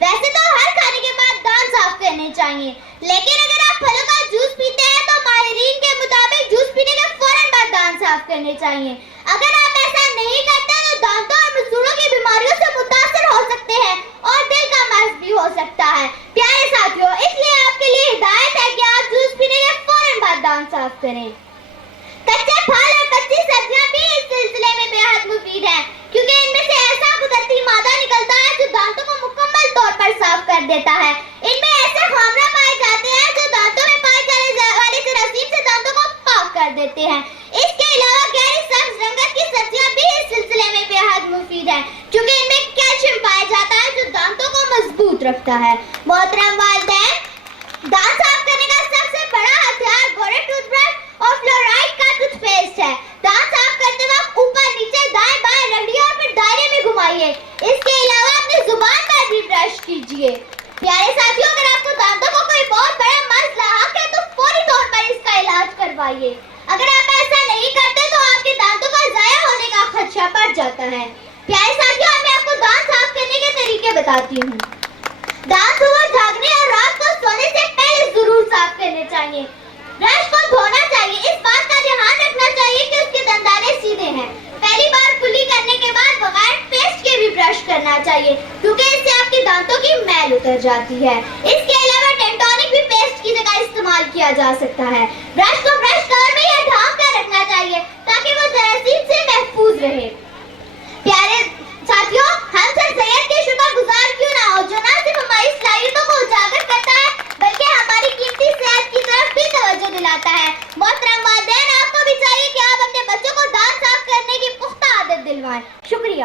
ویسے تو ہر کھانے کے بعد دانت صاف کرنے چاہیے، لیکن اگر آپ پھلوں کا جوس پیتے ہیں تو ماہرین کے مطابق جوس پینے کے فوراً بعد دانت صاف کرنے چاہیے۔ اگر آپ ایسا نہیں کرتے تو دانتوں اور مسوڑوں کی بیماریوں سے متاثر ہو سکتے ہیں اور دل کا مرض بھی ہو سکتا ہے۔ پیارے ساتھیوں، اس لیے آپ کے لیے ہدایت ہے کہ آپ جوس پینے کے فوراً بعد دانت صاف کریں۔ کچے پھل اور کچی سبزیاں بھی اس سلسلے میں بے حد مفید ہیں، کیونکہ ان میں سے ایسا قدرتی مادہ نکلتا ہے جو دانتوں کو مکمل طور پر صاف کر دیتا ہے۔ ان میں ایسے خامرہ پائے جاتے ہیں جو دانتوں میں پائے جانے والے جراثیم سے دانتوں کو پاک کر دیتے ہیں۔ اس کے علاوہ گہری سبز رنگت کی سبزیاں بھی اس سلسلے میں بے حد مفید ہیں، کیونکہ ان میں کیلشیم پایا جاتا ہے جو دانتوں کو مضبوط رکھتا ہے۔ محترم والدین، دانت صاف کرنے کا سب سے بڑا ہتھیار گورے ٹوتھ برش اور فلورائڈ کا ٹوتھ پیسٹ ہے۔ دانت صاف کرتے وقت اوپر نیچے دائیں بائیں رگڑیے اور پھر دائرے میں گھمائیے۔ اس کے علاوہ اپنی زبان پر بھی برش کیجیے۔ پیارے ساتھیوں، اگر آپ کو دانتوں کو کوئی بہت بڑا مرض لاحق ہے تو فوری طور پر اس کا علاج کروائیے۔ اگر آپ ایسا نہیں کرتے تو آپ کے دانتوں کا ضائع ہونے کا خدشہ بڑھ جاتا ہے۔ پیارے ساتھیوں، میں آپ کو دانت صاف کرنے کے طریقے بتاتی ہوں۔ دانت صبح جاگنے اور رات کو سونے سے پہلے ضرور صاف کرنے چاہیے۔ برش کو دھونا چاہیے، اس بات کا دھیان رکھنا چاہیے کہ اس کے دندانے سیدھے ہیں۔ پہلی بار کلی کرنے کے بعد بغیر پیسٹ کے بھی برش کرنا چاہیے، کیونکہ اس سے آپ کے دانتوں کی میل اتر جاتی ہے۔ اس کے علاوہ ڈینٹونک بھی پیسٹ کی جگہ استعمال کیا جا سکتا ہے۔ برش کو برش کور میں یا ڈھانپ کر رکھنا چاہیے تاکہ وہ جراثیم سے محفوظ رہے۔ پیارے ساتھیوں، ہم سر سید کے شکر گزار کیوں نہ ہو جو نہ صرف ہماری صلاحیتوں کو اجاگر کرتا ہے بلکہ ہماری قیمتی صحت کی طرف بھی توجہ دلاتا ہے۔ محترم والدین، آپ کو بھی چاہیے کہ آپ اپنے بچوں کو دانت صاف کرنے کی پختہ عادت دلوائیں۔ شکریہ۔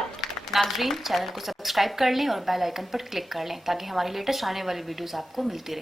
ناظرین، چینل کو سبسکرائب کر لیں اور بیل آئیکن پر کلک کر لیں تاکہ ہماری لیٹسٹ آنے والی ویڈیوز آپ کو ملتی رہیں۔